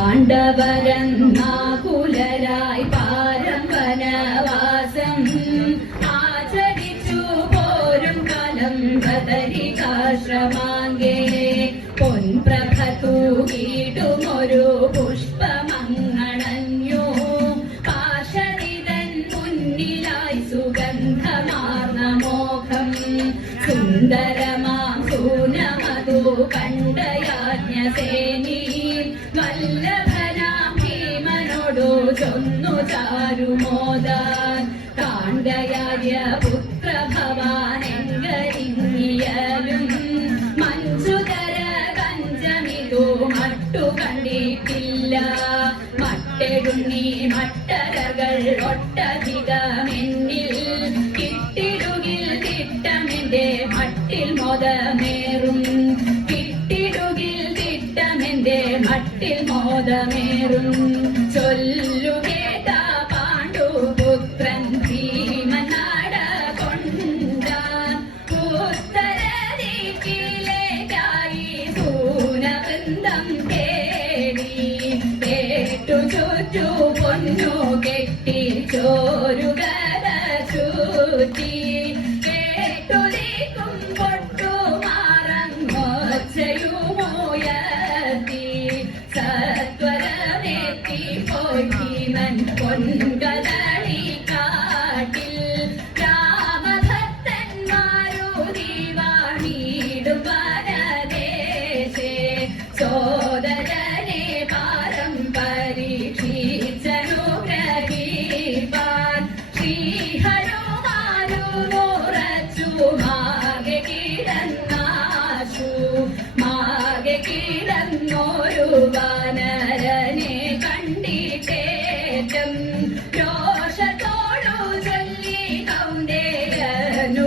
പാണ്ഡവരന്നാകുലരായി പാരമ്പനവാസം ആചരിച്ചു പോരും കാലം ബദരികാശ്രമാങ്കേ. പൊൻപ്രഭ തൂകിടുമൊരു പുഷ്പമങ്ങണഞ്ഞു. പാശരിതൻ മുന്നിലായി സുഗന്ധമാർന്ന മോഹം. സുന്ദരമാ സൂനമതു കണ്ടയാജ്ഞസേനി. വല്ലഭനാം ഭീമനോടു ചാരുമോദാൻ കാണ്ടയായ പുത്രഭവാനെങ്കരിങ്ങിയലും മഞ്ജുതര കഞ്ചമിതു മട്ടു കണ്ടിട്ടില്ല മട്ടെടുണ്ണി മട്ടരകൾ ഒട്ടധികമെന്നിൽ കിട്ടിടുകിൽ കിട്ടമെന്റെ മട്ടിൽ മോദമേറും മട്ടിൽ മോദമേറും. ചൊല്ലുകേട്ട പാണ്ഡുപുത്രൻ ഭീമനാട കൊണ്ട ഉത്തരദിക്കിലേക്കായി സൂനവൃന്ദം തേടി. കേട്ടു ചുറ്റു പൊന്നു കെട്ടി ചോരുകര ചൂറ്റി. മാകെ കിടന്നാശു. മാകെ കിടന്നോരു വാനരനെ കണ്ടിട്ടേറ്റം രോഷത്തോടു ചൊല്ലി കൗന്ദേയനു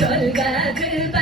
결각을